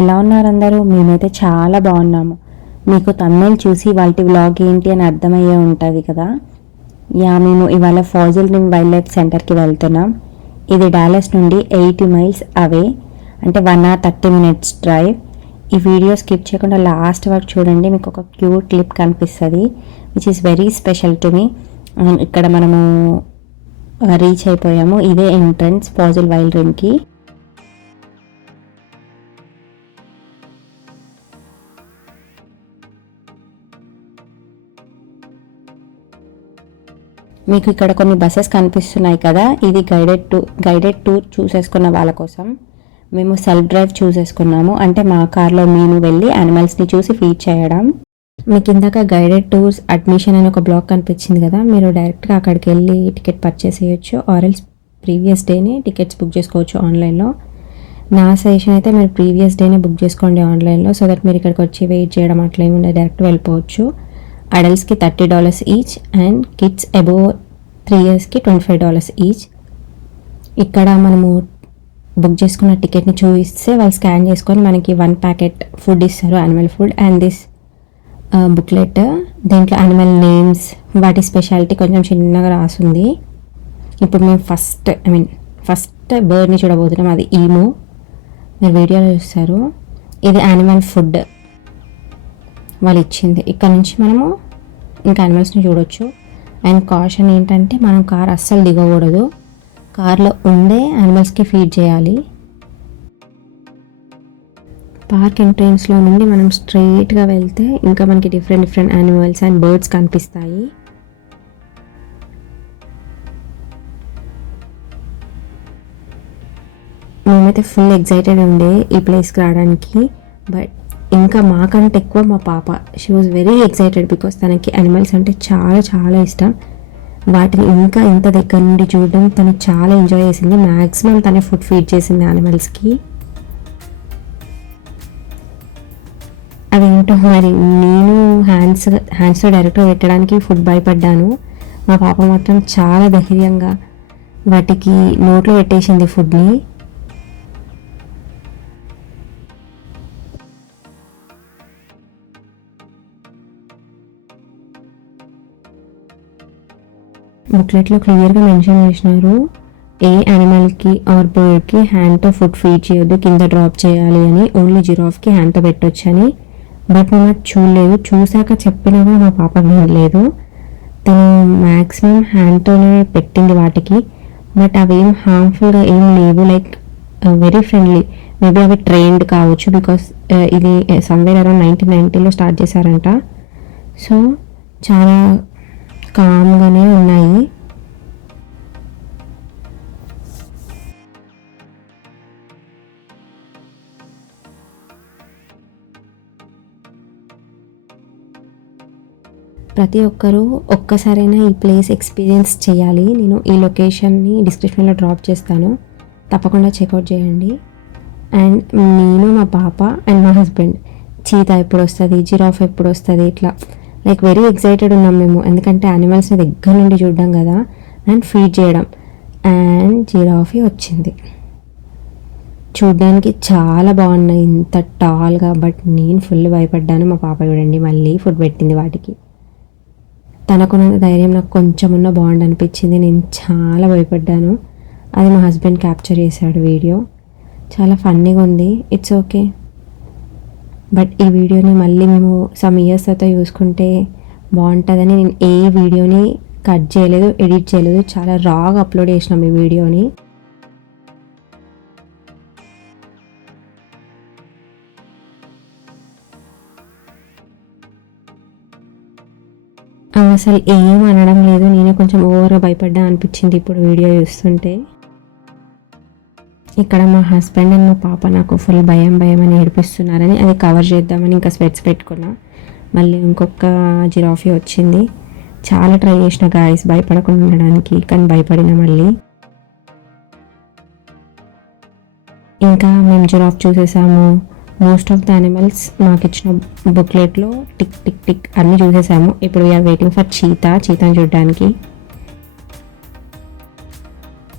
ఎలా ఉన్నారు అందరూ? మేమైతే చాలా బాగున్నాము. మీకు తమిళ చూసి వాళ్ళ వ్లాగ్ ఏంటి అని అర్థమయ్యే ఉంటుంది కదా? యా మేము ఇవాళ ఫాజిల్ రింగ్ వైల్డ్ లైఫ్ సెంటర్కి వెళ్తున్నాం. ఇది డాలస్ నుండి ఎయిటీ మైల్స్ అవే అంటే one hour thirty minutes drive. ఈ వీడియో స్కిప్ చేయకుండా లాస్ట్ వరకు చూడండి. మీకు ఒక క్యూట్ క్లిప్ కనిపిస్తుంది which is very special to me ఇక్కడ మనము uh, రీచ్ అయిపోయాము. ఇదే ఎంట్రన్స్ ఫాజిల్ వైల్డ్ రింగ్కి. మీకు ఇక్కడ కొన్ని బస్సెస్ కనిపిస్తున్నాయి కదా. ఇది గైడెడ్ టూ గైడెడ్ టూర్ చూసేసుకున్న వాళ్ళ కోసం. మేము సెల్ఫ్ డ్రైవ్ చూసేసుకున్నాము. అంటే మా కార్లో మేము వెళ్ళి యానిమల్స్ని చూసి ఫీడ్ చేయడం. మీకు ఇందాక గైడెడ్ టూర్స్ అడ్మిషన్ అని ఒక బ్లాక్ కనిపించింది కదా. మీరు డైరెక్ట్గా అక్కడికి వెళ్ళి టికెట్ పర్చేస్ చేయొచ్చు. ఆర్ఎల్స్ ప్రీవియస్ డేనే టికెట్స్ బుక్ చేసుకోవచ్చు ఆన్లైన్లో నా సజెషన్ అయితే మీరు ప్రీవియస్ డేనే బుక్ చేసుకోండి ఆన్లైన్లో సో దట్ మీరు ఇక్కడికి వచ్చి వెయిట్ చేయడం అట్లా ఏమి డైరెక్ట్ వెళ్ళిపోవచ్చు. అడల్ట్స్కి thirty dollars each and kids above three ఇయర్స్కి ట్వంటీ ఫైవ్ డాలర్స్ ఈచ్ ఇక్కడ మనము బుక్ చేసుకున్న టికెట్ని చూపిస్తే వాళ్ళు స్కాన్ చేసుకొని మనకి వన్ ప్యాకెట్ ఫుడ్ ఇస్తారు animal food and this booklet దీంట్లో యానిమల్ నేమ్స్ వాటి స్పెషాలిటీ కొంచెం చిన్నగా రాసుంది. ఇప్పుడు మేము ఫస్ట్ ఐ మీన్ ఫస్ట్ బర్డ్ని చూడబోతున్నాం. అది ఈమో మీరు వీడియోలో చూస్తారు. ఇది యానిమల్ ఫుడ్ వాళ్ళు ఇచ్చింది ఇక్కడ నుంచి మనము ఇంకా అనిమల్స్ని చూడొచ్చు. అండ్ కాషన్ ఏంటంటే మనం కార్ అస్సలు దిగకూడదు. కార్లో ఉండే అనిమల్స్కి ఫీడ్ చేయాలి. పార్క్ ఎంట్రెన్స్లో నుండి మనం స్ట్రైట్గా వెళ్తే ఇంకా మనకి different different animals and birds కనిపిస్తాయి. మేమైతే ఫుల్ ఎగ్జైటెడ్ ఉండే ఈ ప్లేస్కి రావడానికి. బట్ ఇంకా మాకంటే ఎక్కువ మా పాప. She was very excited because తనకి అనిమల్స్ అంటే చాలా చాలా ఇష్టం. వాటిని ఇంకా ఇంత దగ్గర నుండి చూడడం తను చాలా ఎంజాయ్ చేసింది. మ్యాక్సిమం తనే ఫుడ్ ఫీడ్ చేసింది యానిమల్స్కి అదేంటో మరి నేను హ్యాండ్స్ హ్యాండ్స్లో డైరెక్ట్గా పెట్టడానికి ఫుడ్ భయపడ్డాను. మా పాప మాత్రం చాలా ధైర్యంగా వాటికి నోట్లో పెట్టేసింది ఫుడ్ని బుక్లెట్లో క్లియర్గా మెన్షన్ చేసినారు. ఏ యానిమల్కి ఆర్ బర్డ్కి హ్యాండ్తో ఫుడ్ ఫీడ్ చేయొద్దు కింద డ్రాప్ చేయాలి అని ఓన్లీ జిరాఫ్కి హ్యాండ్తో పెట్టొచ్చు అని బట్ నేను అది చూడలేదు. చూశాక చెప్పినా కూడా మా పాప వినలేదు. తను మ్యాక్సిమం హ్యాండ్తోనే పెట్టింది వాటికి. బట్ అవేం హార్మ్ఫుల్గా ఏం లేవు. Like very friendly. మేబీ అవి ట్రైన్డ్ కావచ్చు బికాస్ ఇది సమ్వేర్ అరౌండ్ నైన్టీన్ నైన్టీలో స్టార్ట్ చేశారంట. సో చాలా కామ్గానే ఉన్నాయి. ప్రతి ఒక్కరూ ఒక్కసారైనా ఈ ప్లేస్ ఎక్స్పీరియన్స్ చేయాలి. నేను ఈ లొకేషన్ని డిస్క్రిప్షన్లో డ్రాప్ చేస్తాను. తప్పకుండా చెక్అవుట్ చేయండి. అండ్ నేను మా పాప అండ్ మా హస్బెండ్. చీత ఎప్పుడు వస్తుంది జిరాఫ్ ఎప్పుడు వస్తుంది ఇట్లా. లైక్ వెరీ ఎక్సైటెడ్ ఉన్నాం మేము. ఎందుకంటే యానిమల్స్ని దగ్గర నుండి చూడడం కదా. అండ్ ఫీడ్ చేయడం. అండ్ జిరాఫీ వచ్చింది. చూడ్డానికి చాలా బాగున్నాయి. ఇంత టాల్గా బట్ నేను ఫుల్ భయపడ్డాను. మా పాప చూడండి మళ్ళీ ఫుడ్ పెట్టింది వాటికి. తనకున్న ధైర్యం నాకు కొంచెం ఉన్న బాగుండి అనిపించింది. నేను చాలా భయపడ్డాను. అది మా హస్బెండ్ క్యాప్చర్ చేశాడు వీడియో. చాలా ఫన్నీగా ఉంది. ఇట్స్ ఓకే బట్ ఈ వీడియోని మళ్ళీ మేము సమ్ ఇయర్స్ తర్వాత చూసుకుంటే బాగుంటుందని నేను ఏ వీడియోని కట్ చేయలేదు ఎడిట్ చేయలేదు చాలా రాగా అప్లోడ్ చేసినాం ఈ వీడియోని. అసలు ఏం అనడం లేదు నేనే కొంచెం ఓవర్గా భయపడ్డా అనిపించింది ఇప్పుడు వీడియో చూస్తుంటే. ఇక్కడ మా హస్బెండ్ అండ్ మా పాప నాకు ఫుల్ భయం భయం అని ఏడిపిస్తున్నారని అది కవర్ చేద్దామని ఇంకా స్వెట్స్ పెట్టుకున్నా. మళ్ళీ ఇంకొక జిరాఫీ వచ్చింది. చాలా ట్రై చేసిన గాయస్ భయపడకుండా ఉండడానికి కానీ భయపడిన మళ్ళీ. ఇంకా మేము జిరాఫ్ చూసేసాము. మోస్ట్ ఆఫ్ ద యానిమల్స్ మాకు ఇచ్చిన బుక్లెట్లో టిక్ టిక్ టిక్ అన్నీ చూసేసాము. ఇప్పుడు we are waiting for cheetah చీతాను చూడడానికి.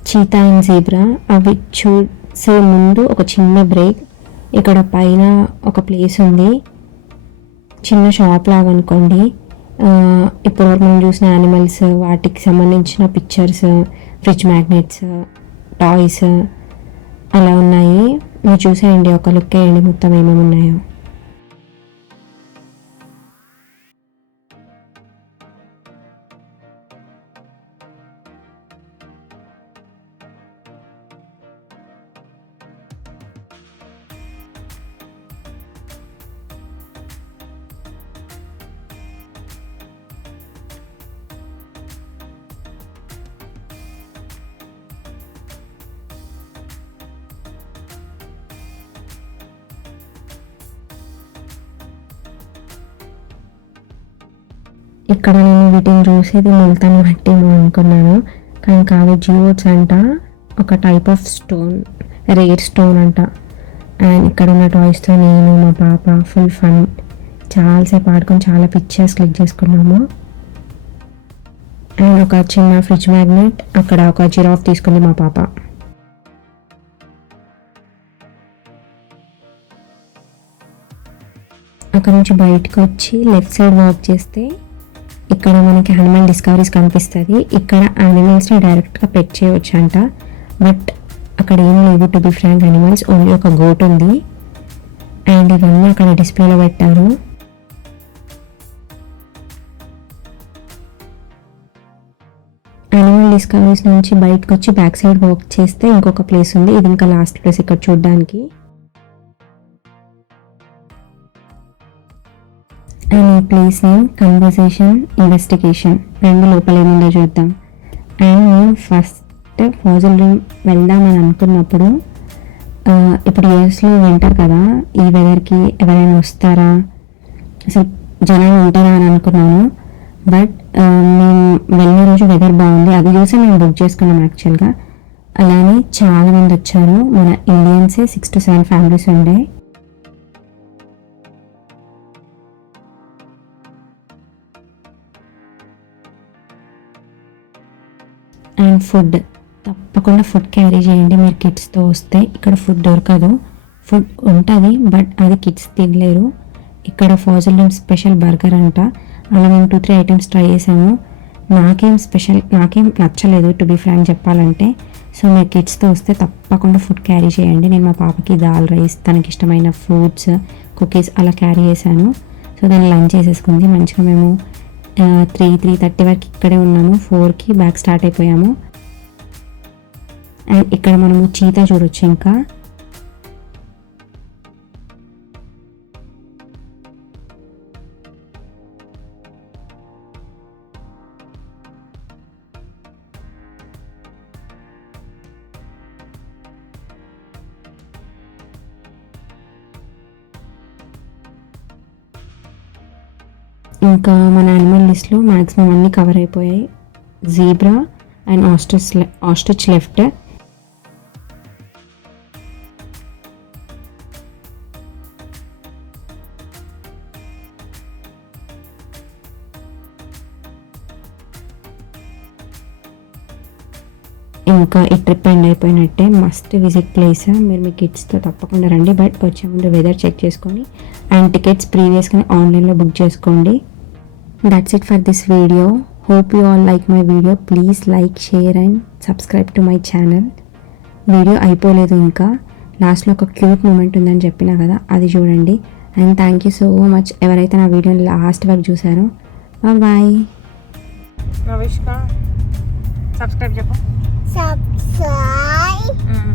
Cheetah and zebra. అవి చూసే ముందు ఒక చిన్న బ్రేక్. ఇక్కడ పైన ఒక ప్లేస్ ఉంది. చిన్న షాప్ లాగా అనుకోండి ఇప్పటివరకు మనం చూసిన యానిమల్స్ వాటికి సంబంధించిన పిక్చర్స్ ఫ్రిడ్జ్ మ్యాగ్నెట్స్ టాయ్స్ అలా ఉన్నాయి. మీరు చూసేయండి ఒక లుక్ వేయండి. మొత్తం ఏమేమి ఉన్నాయో. ఇక్కడ నేను వీటిని చూసేది ముల్తాన్ మట్టి అనుకున్నాను. కానీ కాదు జియోట్స్ అంట ఒక type of stone rare stone అంట. అండ్ ఇక్కడ ఉన్న టాయ్స్తో నేను మా పాప ఫుల్ ఫన్ చాలాసేపు ఆడుకొని చాలా పిక్చర్స్ క్లిక్ చేసుకున్నాము. అండ్ ఒక చిన్న ఫ్రిడ్జ్ మ్యాగ్నెట్ అక్కడ ఒక జిరాఫ్ తీసుకుంది మా పాప. అక్కడ నుంచి బయటకు వచ్చి లెఫ్ట్ సైడ్ వాక్ చేస్తే ఇక్కడ మనకి హనుమాన్ డిస్కవరీస్ కనిపిస్తుంది. ఇక్కడ యానిమల్స్ని డైరెక్ట్గా పెట్ చేయవచ్చు అంట బట్ అక్కడ ఏం లేవు to be frank animals only ఒక గోట్ ఉంది. అండ్ ఇవన్నీ అక్కడ డిస్ప్లేలో పెట్టారు. యానిమల్ డిస్కవరీస్ నుంచి బయటకు వచ్చి బ్యాక్ సైడ్ వాక్ చేస్తే ఇంకొక ప్లేస్ ఉంది. ఇది ఇంకా లాస్ట్ ప్లేస్ ఇక్కడ చూడడానికి. And place name conversation investigation రెండు లోపలేముందో చూద్దాం. అండ్ నేను ఫస్ట్ ఫాజల్ రూమ్ వెళ్దామని అనుకున్నప్పుడు ఇప్పుడు యూఎస్లో వింటర్ కదా ఈ వెదర్కి ఎవరైనా వస్తారా? అసలు జనాలు ఉంటారా అని అనుకున్నాను. బట్ మేము వెళ్ళిన రోజు వెదర్ బాగుంది. అది చూసి మేము బుక్ చేసుకున్నాం యాక్చువల్గా అలానే చాలా మంది వచ్చారు. మన ఇండియన్సే సిక్స్ టు సెవెన్ ఫ్యామిలీస్ ఉండే. అండ్ ఫుడ్ తప్పకుండా ఫుడ్ క్యారీ చేయండి. మీరు కిడ్స్తో వస్తే ఇక్కడ ఫుడ్ దొరకదు. ఫుడ్ ఉంటుంది బట్ అది కిడ్స్ తినలేరు. ఇక్కడ ఫాజల్ స్పెషల్ బర్గర్ అంట. అలా మేము టూ త్రీ ఐటమ్స్ ట్రై చేసాము. నాకేం స్పెషల్ నాకేం నచ్చలేదు టు బి ఫ్రాంక్ చెప్పాలంటే. సో మీరు కిడ్స్తో వస్తే తప్పకుండా ఫుడ్ క్యారీ చేయండి. నేను మా పాపకి దాల్ రైస్ తనకి ఇష్టమైన ఫ్రూట్స్ కుకీస్ అలా క్యారీ చేశాను. సో దాన్ని లంచ్ చేసేసుకుంది. మంచిగా మేము త్రీ త్రీ థర్టీ వరకు ఇక్కడే ఉన్నాము. ఫోర్కి బ్యాక్ స్టార్ట్ అయిపోయాము. అండ్ ఇక్కడ మనము చీత చూడొచ్చు ఇంకా. ఇంకా మన యానిమల్ లిస్ట్లో మ్యాక్సిమం అన్నీ కవర్ అయిపోయాయి. Zebra and ostrich ostrich left ఇంకా ఈ ట్రిప్ ఎండ్ అయిపోయినట్టే మస్ట్ విజిట్ ప్లేస్ మీరు మీ కిడ్స్తో తప్పకుండా రండి బట్ వచ్చే ముందు వెదర్ చెక్ చేసుకొని అండ్ టికెట్స్ ప్రీవియస్గా ఆన్లైన్లో బుక్ చేసుకోండి. That's it for this video hope you all like my video please like share and subscribe to my channel video అయిపోలేదు ఇంకా. లాస్ట్లో ఒక క్యూట్ మూమెంట్ ఉందని చెప్పినా కదా అది చూడండి. And thank you so much ఎవరైతే నా వీడియోని లాస్ట్ వరకు చూసారో బాయ్ సబ్స్క్రైబ్ చెప్పు. Subscribe. మ్మ్.